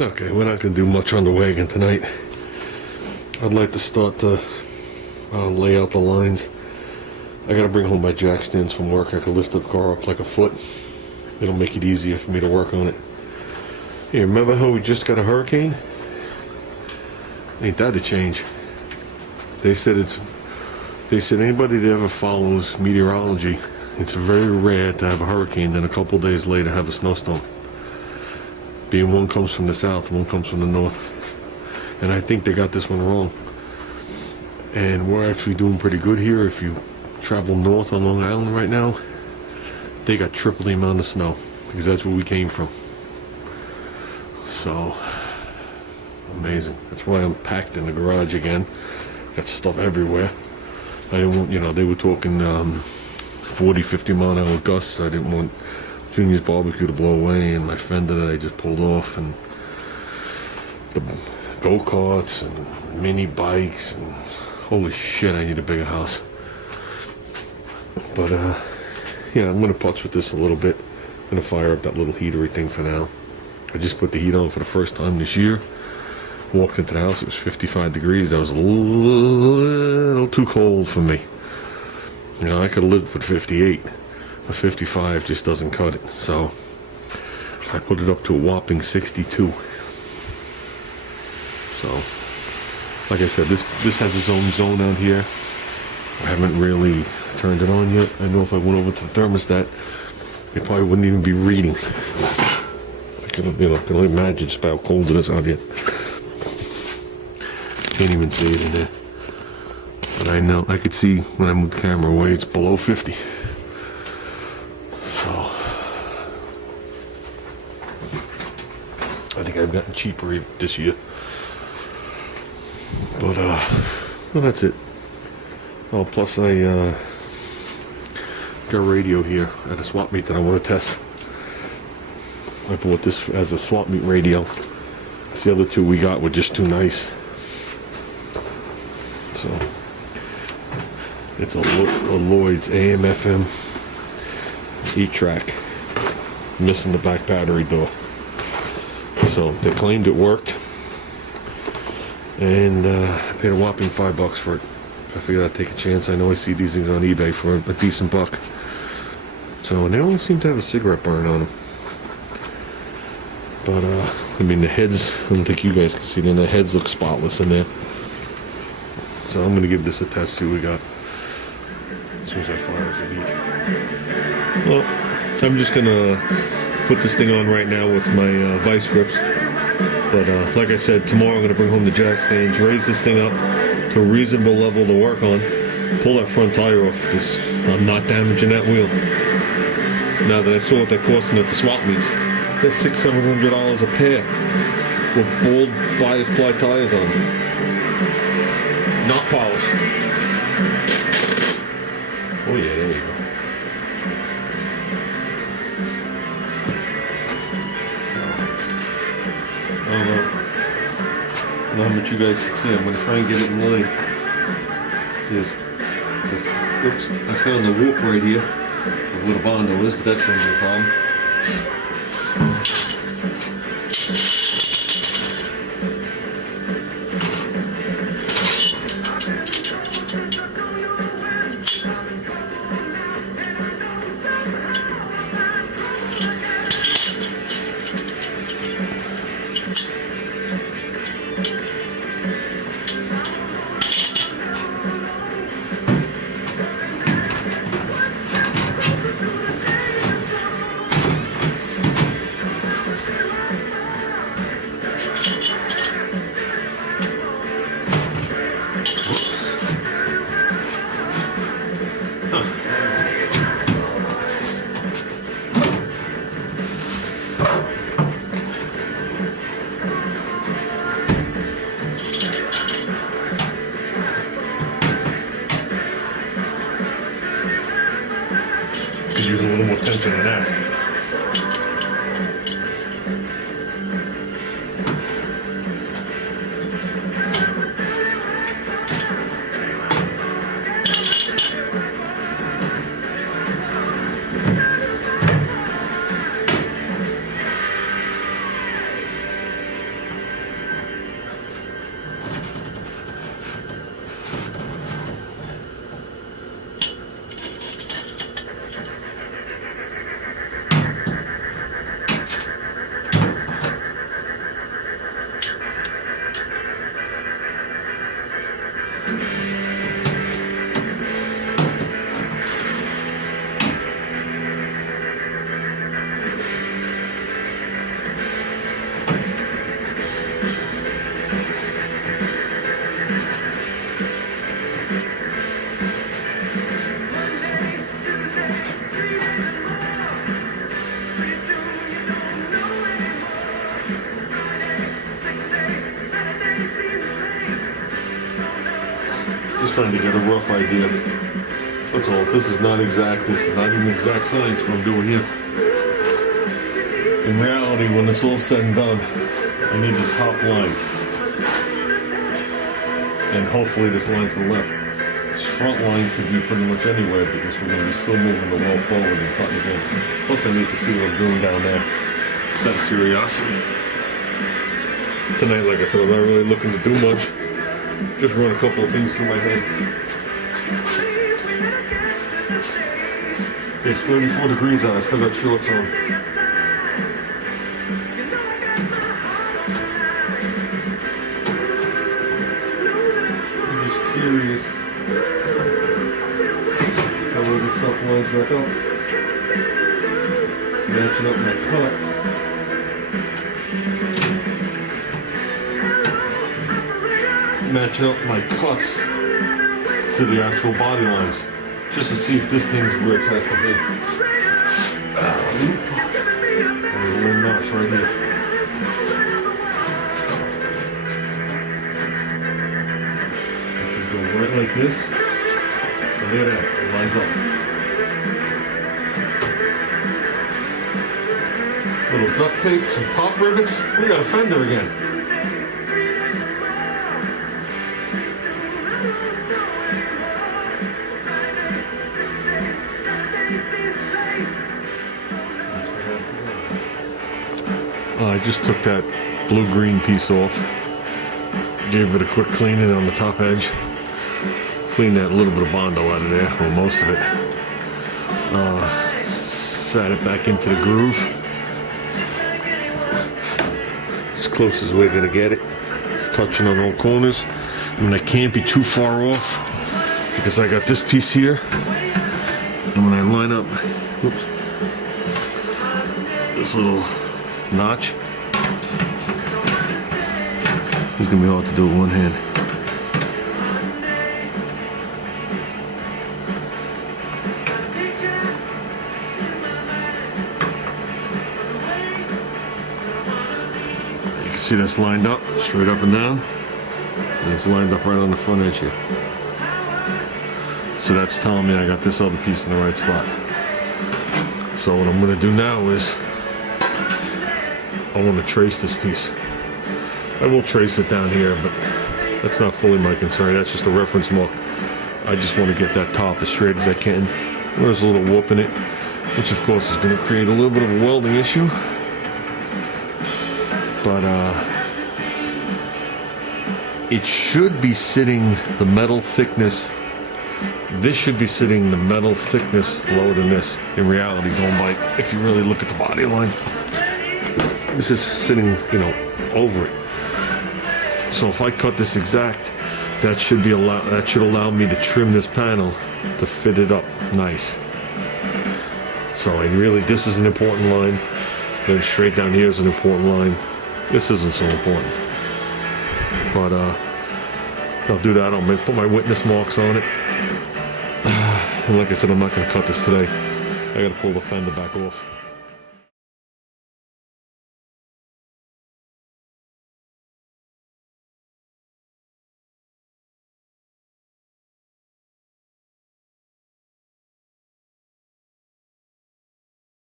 Okay, we're not going to do much on the wagon tonight. I'd like to start to lay out the lines. I got to bring home my jack stands from work. I can lift the car up like a foot. It'll make it easier for me to work on it. Hey, remember how we just got a hurricane? Ain't that a change? They said anybody that ever follows meteorology, it's very rare to have a hurricane, then a couple days later have a snowstorm. Being one comes from the south, one comes from the north. And I think they got this one wrong. And we're actually doing pretty good here. If you travel north on Long Island right now, they got triple the amount of snow, because that's where we came from. So, amazing. That's why I'm packed in the garage again. Got stuff everywhere. I didn't want, they were talking 40, 50 mile an hour gusts. I didn't want Junior's barbecue to blow away, and my Fender that I just pulled off, and the go-karts and mini bikes, and holy shit, I need a bigger house. But yeah, I'm gonna putz with this a little bit. I'm gonna fire up that little heatery thing for now. I just put the heat on for the first time this year. Walked into the house, it was 55 degrees. That was a little too cold for me. I could have lived with 58. But 55 just doesn't cut it. So I put it up to a whopping 62. So, like I said, this has its own zone out here. I haven't really turned it on yet. I know if I went over to the thermostat, it probably wouldn't even be reading. I can only imagine just how cold it is out here. Can't even see it in there. But I know, I could see when I move the camera away, it's below 50. So, I think I've gotten cheaper this year. But, well, that's it. Oh, plus I got a radio here at a swap meet that I want to test. I bought this as a swap meet radio. The other two we got were just too nice. So, it's a Lloyd's AM/FM 8-track. Missing the back battery door. So, they claimed it worked. And I paid a whopping $5 for it. I figured I'd take a chance. I know I see these things on eBay for a decent buck. So, and they all seem to have a cigarette burn on them. But, I mean, the heads, I don't think you guys can see them. The heads look spotless in there. So I'm going to give this a test, see what we got. As soon as I fire as a heat. Well, I'm just going to put this thing on right now with my vice grips. But like I said, tomorrow I'm going to bring home the jack stands, raise this thing up to a reasonable level to work on, pull that front tire off because I'm not damaging that wheel. Now that I saw what they're costing at the swap meets, they're $600-700 a pair with bold bias ply tires on them. Not polished. Oh yeah, there you go. I don't know how much you guys can see. I'm going to try and get it in line. Oops, I found the whoop right here of what a bondo is, but that shouldn't be a problem. just trying to get a rough idea. That's all. This is not exact. This is not even exact science what I'm doing here. In reality, when it's all said and done, I need this top line. And hopefully this line to the left. This front line could be pretty much anywhere because we're going to be still moving the well forward and cutting it in. Plus I need to see what I'm doing down there. Just out of curiosity. Tonight, like I said, I'm not really looking to do much. Just run a couple of things through my head. It's 34 degrees out. I still got shorts on. I'm just curious how well this stuff lines back up. Matching up my cut. Matching up my cuts to the actual body lines, just to see if this thing's where it has to be. There's a little notch right here. It should go right like this. And look at that, it lines up. Little duct tape, some top rivets. We got a Fender again. I just took that blue-green piece off, gave it a quick cleaning on the top edge, cleaned that little bit of Bondo out of there, or most of it, sat it back into the groove, as close as we're going to get it. It's touching on all corners. I mean, I can't be too far off, because I got this piece here, and when I line up, whoops, this little notch, it's gonna be hard to do with one hand. You can see that's lined up, straight up and down, and it's lined up right on the front edge here. So that's telling me I got this other piece in the right spot. So what I'm gonna do now is I want to trace this piece. I will trace it down here, but that's not fully my concern. That's just a reference mark. I just want to get that top as straight as I can. There's a little warp in it, which of course is going to create a little bit of a welding issue. But it should be sitting the metal thickness. This should be sitting the metal thickness lower than this. In reality, going by, if you really look at the body line, this is sitting, over it. So if I cut this exact, that should allow me to trim this panel to fit it up nice. So this is an important line. Then straight down here is an important line. This isn't so important. But I'll do that. I'll put my witness marks on it. And like I said, I'm not going to cut this today. I got to pull the fender back off.